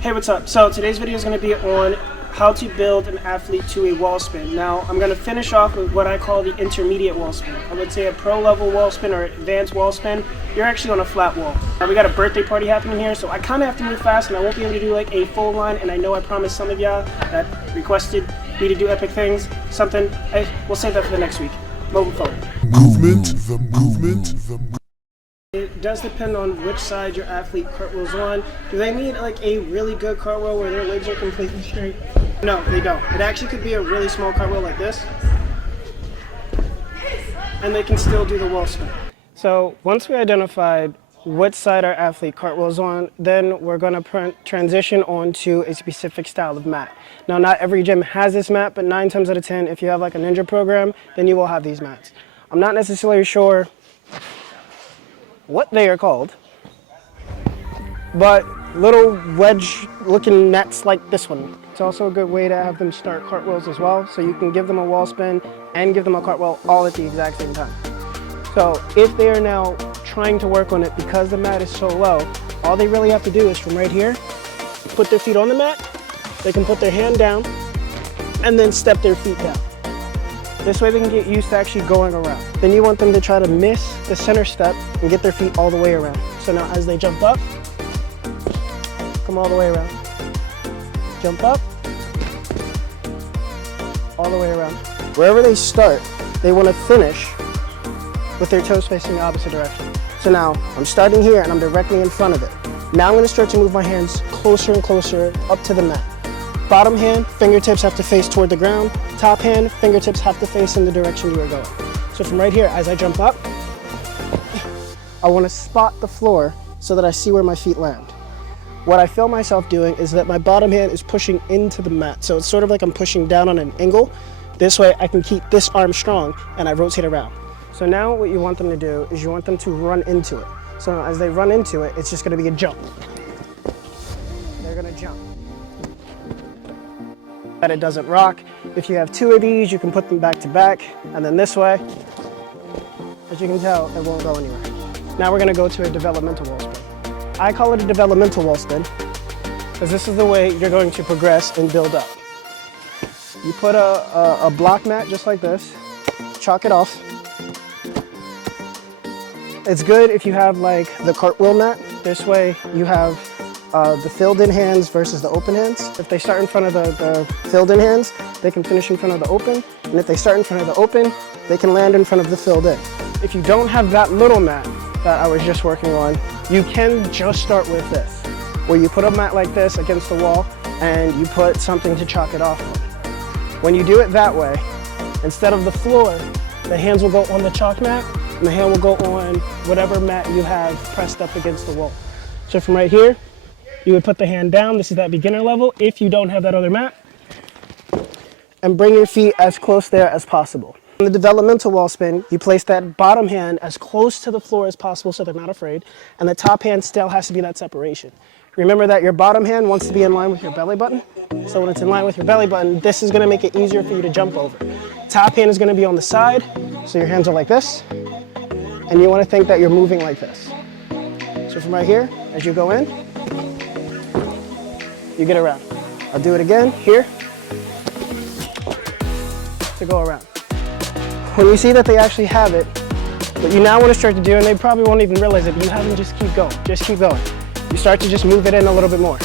Hey, what's up? So today's video is going to be on how to build an athlete to a wall spin. Now I'm going to finish off with what I call the intermediate wall spin. I would say a pro level wall spin or advanced wall spin. You're actually on a flat wall. Now we got a birthday party happening here, so I kind of have to move fast and I won't be able to do like a full line. And I know I promised some of y'all that requested me to do epic things, we'll save that for the next week. Moving forward. It does depend on which side your athlete cartwheels on. Do they need like a really good cartwheel where their legs are completely straight? No, they don't. It actually could be a really small cartwheel like this, and they can still do the wall spin. So once we identified what side our athlete cartwheels on, then we're going to transition on to a specific style of mat. Now, not every gym has this mat, but 9 times out of 10, if you have like a ninja program, then you will have these mats. I'm not necessarily sure what they are called, but little wedge looking nets like this one. It's also a good way to have them start cartwheels as well, so you can give them a wall spin and give them a cartwheel all at the exact same time. So if they are now trying to work on it because the mat is so low, all they really have to do is from right here, put their feet on the mat, they can put their hand down and then step their feet down. This way they can get used to actually going around. Then you want them to try to miss the center step and get their feet all the way around. So now as they jump up, come all the way around. Jump up, all the way around. Wherever they start, they want to finish with their toes facing the opposite direction. So now I'm starting here and I'm directly in front of it. Now I'm going to start to move my hands closer and closer up to the mat. Bottom hand, fingertips have to face toward the ground. Top hand, fingertips have to face in the direction you are going. So from right here, as I jump up, I want to spot the floor so that I see where my feet land. What I feel myself doing is that my bottom hand is pushing into the mat. So it's sort of like I'm pushing down on an angle. This way I can keep this arm strong and I rotate around. So now what you want them to do is you want them to run into it. So as they run into it, it's just going to be a jump. They're going to jump. That it doesn't rock. If you have 2 of these, you can put them back to back, and then this way, as you can tell, it won't go anywhere. Now we're going to go to a developmental wall spin. I call it a developmental wall spin because this is the way you're going to progress and build up. You put a block mat just like this, chalk it off. It's good if you have like the cartwheel mat. This way you have the filled-in hands versus the open hands. If they start in front of the filled-in hands, they can finish in front of the open. And if they start in front of the open, they can land in front of the filled-in. If you don't have that little mat that I was just working on, you can just start with this, where you put a mat like this against the wall and you put something to chalk it off on. When you do it that way, instead of the floor, the hands will go on the chalk mat and the hand will go on whatever mat you have pressed up against the wall. So from right here, you would put the hand down. This is that beginner level if you don't have that other mat. And bring your feet as close there as possible. In the developmental wall spin, you place that bottom hand as close to the floor as possible so they're not afraid. And the top hand still has to be that separation. Remember that your bottom hand wants to be in line with your belly button. So when it's in line with your belly button, this is going to make it easier for you to jump over. Top hand is going to be on the side. So your hands are like this. And you want to think that you're moving like this. So from right here, as you go in, you get around. I'll do it again here to go around. When you see that they actually have it, what you now want to start to do, and they probably won't even realize it, but you have them just keep going, just keep going. You start to just move it in a little bit more.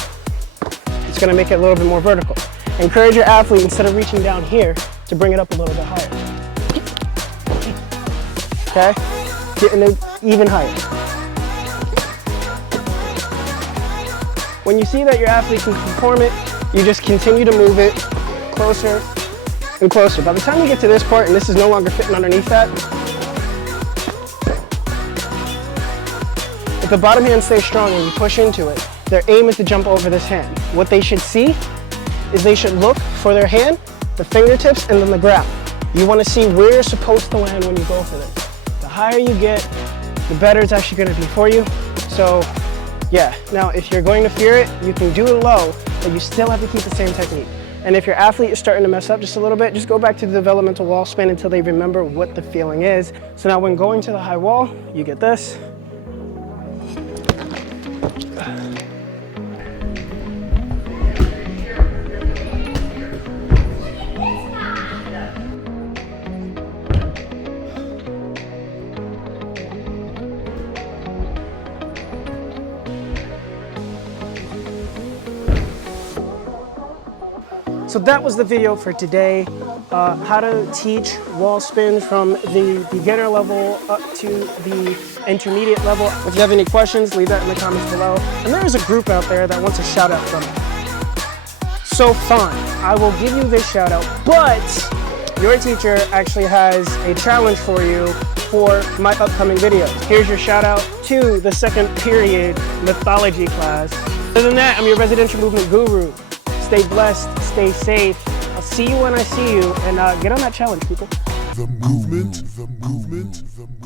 It's going to make it a little bit more vertical. Encourage your athlete, instead of reaching down here, to bring it up a little bit higher. Okay? Getting it even higher. When you see that your athlete can perform it, you just continue to move it closer and closer. By the time you get to this part and this is no longer fitting underneath that, if the bottom hand stays strong and you push into it, their aim is to jump over this hand. What they should see is they should look for their hand, the fingertips, and then the ground. You want to see where you're supposed to land when you go for this. The higher you get, the better it's actually going to be for you. So yeah, now if you're going to fear it, you can do it low, but you still have to keep the same technique. And if your athlete is starting to mess up just a little bit, just go back to the developmental wall spin until they remember what the feeling is. So now when going to the high wall, you get this. So that was the video for today. How to teach wall spins from the beginner level up to the intermediate level. If you have any questions, leave that in the comments below. And there is a group out there that wants a shout out from me. So fine, I will give you this shout out, but your teacher actually has a challenge for you for my upcoming videos. Here's your shout out to the second period mythology class. Other than that, I'm your residential movement guru. Stay blessed, stay safe. I'll see you when I see you, and get on that challenge, people. The movement, the movement, the movement.